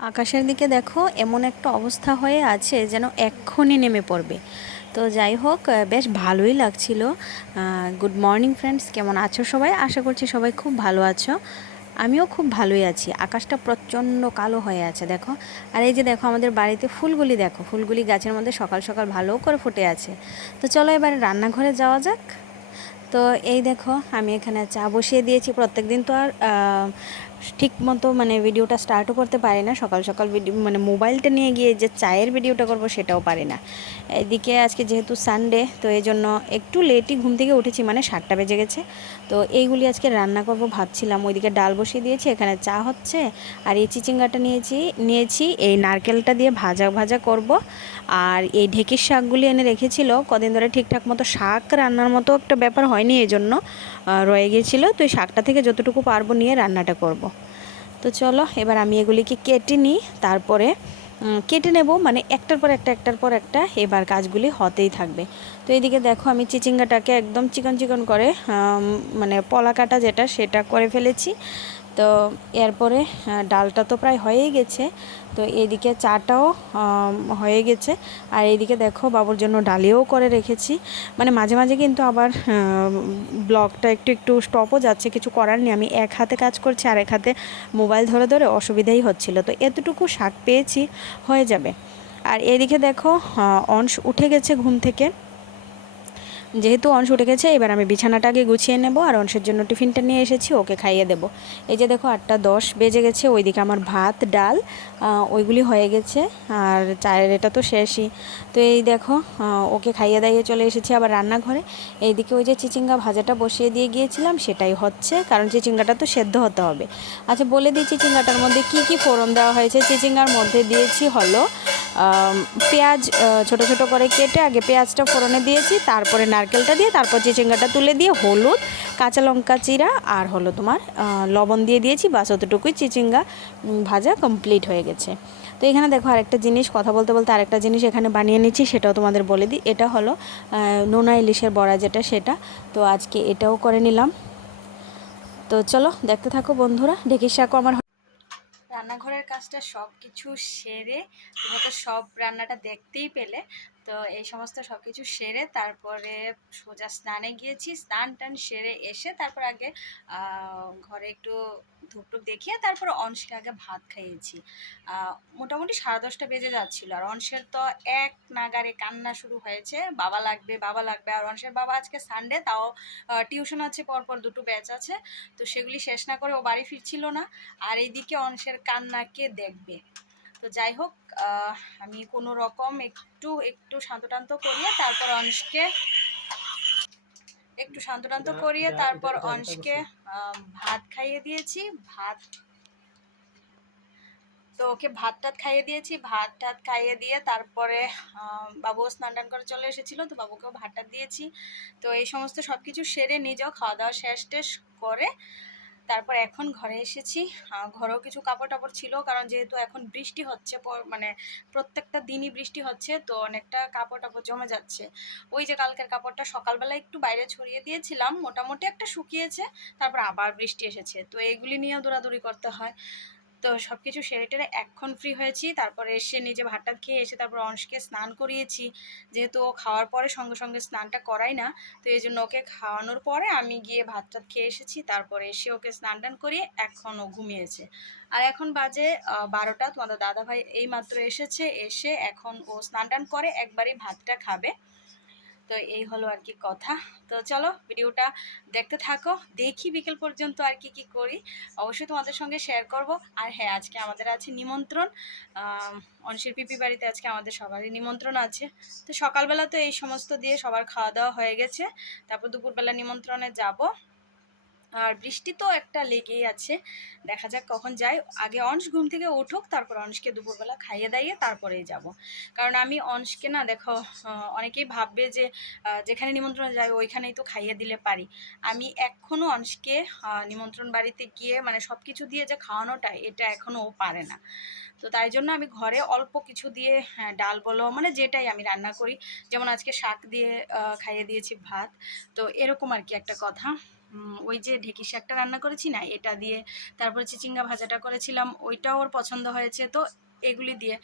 আকাশের দিকে দেখো, এমন একটা অবস্থা হয়ে আছে যেন এক্ষুনি নেমে পড়বে। তো যাই হোক বেশ ভালোই লাগছিল। গুড মর্নিং ফ্রেন্ডস কেমন আছো সবাই? আশা করছি সবাই খুব ভালো আছো। আমিও খুব ভালোই আছি। আকাশটা প্রচণ্ড কালো হয়ে আছে, দেখো। আর এই যে দেখো, আমাদের বাড়িতে ফুলগুলি দেখো, ফুলগুলি গাছের মধ্যে সকাল সকাল ভালো করে ফুটে আছে। তো চলো এবারে রান্নাঘরে যাওয়া যাক। তো এই দেখো, আমি এখানে চা বসিয়ে দিয়েছি। প্রত্যেক দিন তো আর ঠিক মতো মানে ভিডিওটা স্টার্টও করতে পারি না। সকাল সকাল ভিডিও মানে মোবাইলটা নিয়ে গিয়ে যে চায়ের ভিডিওটা করব সেটাও পারি না। এদিকে আজকে যেহেতু সানডে তো এই জন্য একটু লেটই ঘুম থেকে উঠেছি মানে সাতটা বেজে গেছে। তো এইগুলি আজকে রান্না করব ভাবছিলাম। ওইদিকে ডাল বসিয়ে দিয়েছি, এখানে চা হচ্ছে। আর এই চিচিঙ্গাটা নিয়েছি নিয়েছি, এই নারকেলটা দিয়ে ভাজা ভাজা করব। আর এই ঢেঁকির শাকগুলি এনে রেখেছিল। কদিন ধরে ঠিকঠাক মতো শাক রান্নার মতো একটা ব্যাপার হয়নি এই জন্য রয়ে গিয়েছিল। তো এই শাকটা থেকে যতটুকু পারব নিয়ে রান্নাটা করব। তো চলো, এবার আমি এগুলিকে কেটে নিই, তারপরে কেটে নেব মানে একটার পর একটা, একটার পর একটা, এবার কাজগুলি হতেই থাকবে। তো এইদিকে দেখো, আমি চিচিঙ্গাটাকে একদম চিকন চিকন করে মানে পলা কাটা যেটা, সেটা করে ফেলেছি। তো এরপরে ডালটা তো প্রায় হয়েই গেছে। তো এদিকে চাটাও হয়ে গেছে। আর এদিকে দেখো, বাবুর জন্য ডালিও করে রেখেছি। মানে মাঝে মাঝে কিন্তু আবার ব্লগটা একটু একটু স্টপও যাচ্ছে। কিছু করার নেই। আমি এক হাতে কাজ করছি আর এক হাতে মোবাইল ধরে ধরে অসুবিধাই হচ্ছিল। তো এতটুকু শাক পেয়েছি, হয়ে যাবে। আর এদিকে দেখো অংশ উঠে গেছে ঘুম থেকে। যেহেতু অংশ উঠে গেছে এবার আমি বিছানাটাকে গুছিয়ে নেব আর অংশের জন্য টিফিনটা নিয়ে এসেছি, ওকে খাইয়ে দেব। এই যে দেখো, আটটা দশ বেজে গেছে, ওইদিকে আমার ভাত, ডাল ওইগুলি হয়ে গেছে আর চায়ের এটা তো শেষই। তো এই দেখো ওকে খাইয়ে দাইয়ে চলে এসেছি আবার রান্নাঘরে। এইদিকে ওই যে চিচিঙ্গা ভাজাটা বসিয়ে দিয়ে গিয়েছিলাম, সেটাই হচ্ছে, কারণ চিচিঙ্গাটা তো সেদ্ধ হতে হবে। আচ্ছা বলে দিই চিচিঙ্গাটার মধ্যে কি কি ফোড়ন দেওয়া হয়েছে? চিচিঙ্গার মধ্যে দিয়েছি হলো পেঁয়াজ ছোট ছোট করে কেটে আগে পেঁয়াজটা ফোড়নে দিয়েছি, তারপরে নারকেলটা দিয়ে, তারপর চিচিঙ্গাটা তুলে দিয়ে হলুদ, কাঁচা লঙ্কা চিরা আর হলো তোমার লবণ দিয়ে দিয়েছি, বাস অতটুকুই চিচিঙ্গা ভাজা কমপ্লিট হয়ে গেছে। তো এখানে দেখো আরেকটা জিনিস, কথা বলতে বলতে আরেকটা জিনিস এখানে বানিয়ে নিচ্ছি, সেটাও তোমাদের বলে দিই। এটা হলো নোনা ইলিশের বড়া যেটা, সেটা। তো আজকে এটাও করে নিলাম। তো চলো, দেখতে থাকো বন্ধুরা ঢেকির শাকও আমার রান্নাঘরের কাজটা সব কিছু সেরে তোমরা তো সব রান্নাটা দেখতেই পেলে। তো এই সমস্ত সব কিছু সেরে তারপরে সোজা স্নানে গিয়েছি, স্নান টান সেরে এসে তারপর আগে ঘরে একটু ধূপ টুপ দেখিয়ে তারপর অংশকে আগে ভাত খাইয়েছি। মোটামুটি সাড়ে দশটা বেজে যাচ্ছিল আর অংশের তো এক নাগারে কান্না শুরু হয়েছে। বাবা লাগবে বাবা লাগবে আর অংশের বাবা আজকে সানডে তাও টিউশন আছে পরপর দুটো ব্যাচ আছে। তো সেগুলি শেষ না করে ও বাড়ি ফিরছিল না। আর এইদিকে অংশের কান্নাকে দেখবে? তো যাই হোক আমি কোনো রকম একটু একটু শান্তটান্ত করিয়ে তারপর অংশকে একটু শান্তটান্ত করিয়ে তারপর অংশকে ভাত খাইয়ে দিয়েছি ভাত তো ওকে ভাত টাত খাইয়ে দিয়েছি ভাত টাত খাইয়ে দিয়ে তারপরে বাবু স্নান টান করে চলে এসেছিল তো বাবুকেও ভাত টাত দিয়েছি। তো এই সমস্ত সব কিছু সেরে নিজেও খাওয়া দাওয়া শেষ টেস করে তারপর এখন ঘরে এসেছি। ঘরেও কিছু কাপড় টাপড় ছিল, কারণ যেহেতু এখন বৃষ্টি হচ্ছে মানে প্রত্যেকটা দিনই বৃষ্টি হচ্ছে, তো অনেকটা কাপড় টাপড় জমে যাচ্ছে। ওই যে কালকের কাপড়টা সকালবেলা একটু বাইরে ছড়িয়ে দিয়েছিলাম, মোটামুটি একটা শুকিয়েছে, তারপর আবার বৃষ্টি এসেছে। তো এইগুলি নিয়েও দৌড়াদৌড়ি করতে হয়। তো সব কিছু সেরে টেরে এখন ফ্রি হয়েছি। তারপরে এসে নিজে ভাতটা খেয়ে এসে তারপর অংশকে স্নান করিয়েছি। যেহেতু ও খাওয়ার পরে সঙ্গে সঙ্গে স্নানটা করাই না, তো এই জন্য ওকে খাওয়ানোর পরে আমি গিয়ে ভাত টাত খেয়ে এসেছি। তারপরে এসে ওকে স্নান টান করিয়ে এখন ও ঘুমিয়েছে। আর এখন বাজে বারোটা। তোমাদের দাদা ভাই এই মাত্র এসেছে, এসে এখন ও স্নান টান করে একবারই ভাতটা খাবে। তো এই হলো আর কি কথা। তো চলো ভিডিওটা দেখতে থাকো, দেখি বিকেল পর্যন্ত আর কি কি করি। অবশ্যই তোমাদের সঙ্গে শেয়ার করব। আর হ্যাঁ আজকে আমাদের আছে নিমন্ত্রণ। অনশীর পিপি বাড়িতে আজকে আমাদের সবারই নিমন্ত্রণ আছে। তো সকালবেলা তো এই সমস্ত দিয়ে সবার খাওয়া দাওয়া হয়ে গেছে। তারপর দুপুরবেলা নিমন্ত্রণে যাব। আর বৃষ্টি তো একটা লেগেই আছে। দেখা যাক কখন যায় আগে অংশ ঘুম থেকে উঠুক তারপর অংশকে দুপুরবেলা খাইয়ে দাইয়ে তারপরেই যাব। কারণ আমি অংশকে না দেখো অনেকেই ভাববে যে যেখানে নিমন্ত্রণ যায় ওইখানেই তো খাইয়ে দিলে পারি। আমি এখনও অংশকে নিমন্ত্রণ বাড়িতে গিয়ে মানে সব কিছু দিয়ে যে খাওয়ানোটা এটা এখনও ও পারে না। তো তাই জন্য আমি ঘরে অল্প কিছু দিয়ে হ্যাঁ, ডাল বলো মানে যেটাই আমি রান্না করি। যেমন আজকে শাক দিয়ে খাইয়ে দিয়েছি ভাত। তো এরকম আর কি একটা কথা। ওই যে ঢেঁকি শাকটা রান্না করেছি না, এটা দিয়ে তারপরে চিচিঙ্গা ভাজাটা করেছিলাম, ওইটাও ওর পছন্দ হয়েছে, তো এগুলি দিয়ে।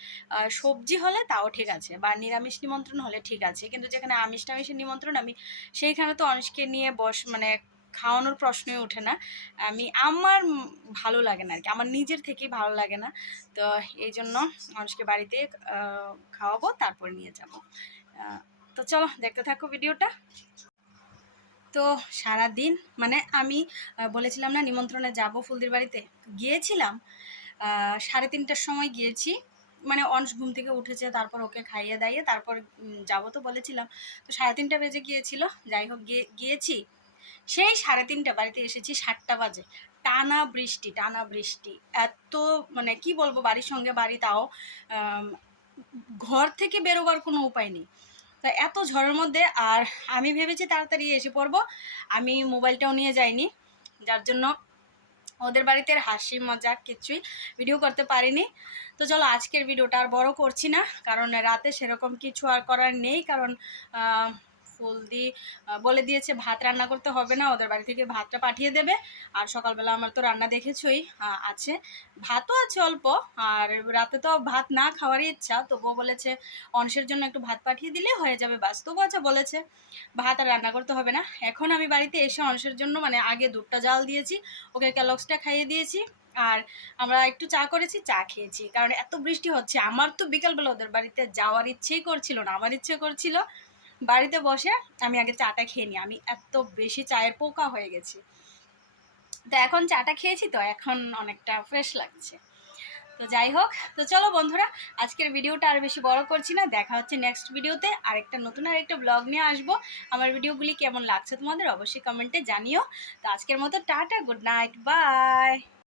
সবজি হলে তাও ঠিক আছে, বা নিরামিষ নিমন্ত্রণ হলে ঠিক আছে, কিন্তু যেখানে আমিষ টামিষের নিমন্ত্রণ আমি, সেইখানে তো অনেককে নিয়ে বস মানে খাওয়ানোর প্রশ্নই ওঠে না। আমি, আমার ভালো লাগে না আর কি, আমার নিজের থেকেই ভালো লাগে না, তো এই জন্য মানুষকে বাড়িতে খাওয়াবো, তারপর নিয়ে যাব। তো চলো, দেখতে থাকো ভিডিওটা। তো সারা দিন মানে আমি বলেছিলাম না নিমন্ত্রণে যাব ফুলদির বাড়িতে? গিয়েছিলাম সাড়ে তিনটার সময় গিয়েছি। মানে অনস ঘুম থেকে উঠেছে, তারপর ওকে খাইয়ে দাইয়ে তারপর যাব তো বলেছিলাম। তো সাড়ে তিনটা বেজে গিয়েছিল, যাই হোক গিয়ে- গিয়েছি। সেই সাড়ে তিনটা বাড়িতে এসেছি সাতটা বাজে। টানা বৃষ্টি টানা বৃষ্টি। এত মানে কি বলব, বাড়ির সঙ্গে বাড়ি তাও ঘর থেকে বেরোবার কোনো উপায় নেই। তা এত ঝড়ের মধ্যে আর আমি ভেবেছি তাড়াতাড়ি এসে পড়ব। আমি মোবাইলটাও নিয়ে যাইনি, যার জন্য ওদের বাড়িতে হাসি মজা কিছুই ভিডিও করতে পারিনি। তো চলো আজকের ভিডিওটা আর বড় করছি না, কারণ রাতে সেরকম কিছু আর করার নেই, কারণ আহ, ফুলদি বলে দিয়েছে ভাত রান্না করতে হবে না ওদের বাড়ি থেকে ভাতটা পাঠিয়ে দেবে। আর সকালবেলা আমার তো রান্না দেখেছই আছে। ভাতও আছে অল্প আর রাতে তো ভাত না খাওয়ারই ইচ্ছা তবুও বলেছে অংশের জন্য একটু ভাত পাঠিয়ে দিলে হয়ে যাবে বাস। তবু আচ্ছা বলেছে ভাত আর রান্না করতে হবে না। এখন আমি বাড়িতে এসে অংশের জন্য মানে আগে দুধটা জাল দিয়েছি ওকে ক্যালক্সটা খাইয়ে দিয়েছি আর আমরা একটু চা করেছি চা খেয়েছি। কারণ এত বৃষ্টি হচ্ছে আমার তো বিকালবেলা ওদের বাড়িতে যাওয়ার ইচ্ছেই করছিল না আমার ইচ্ছে করছিল বাড়িতে বসে আমি আগে চাটা খেয়ে নিই। আমি এত বেশি চায়ের পোকা হয়ে গেছি। তো এখন চাটা খেয়েছি তো, এখন অনেকটা ফ্রেশ লাগছে। তো যাই হোক, তো চলো বন্ধুরা, আজকের ভিডিওটা আর বেশি বড় করছি না। দেখা হচ্ছে নেক্সট ভিডিওতে। আরেকটা নতুন আরেকটা ব্লগ নিয়ে আসব। আমার ভিডিওগুলি কেমন লাগছে তোমাদের অবশ্যই কমেন্টে জানিও। তো আজকের মতো টাটা গুড নাইট বাই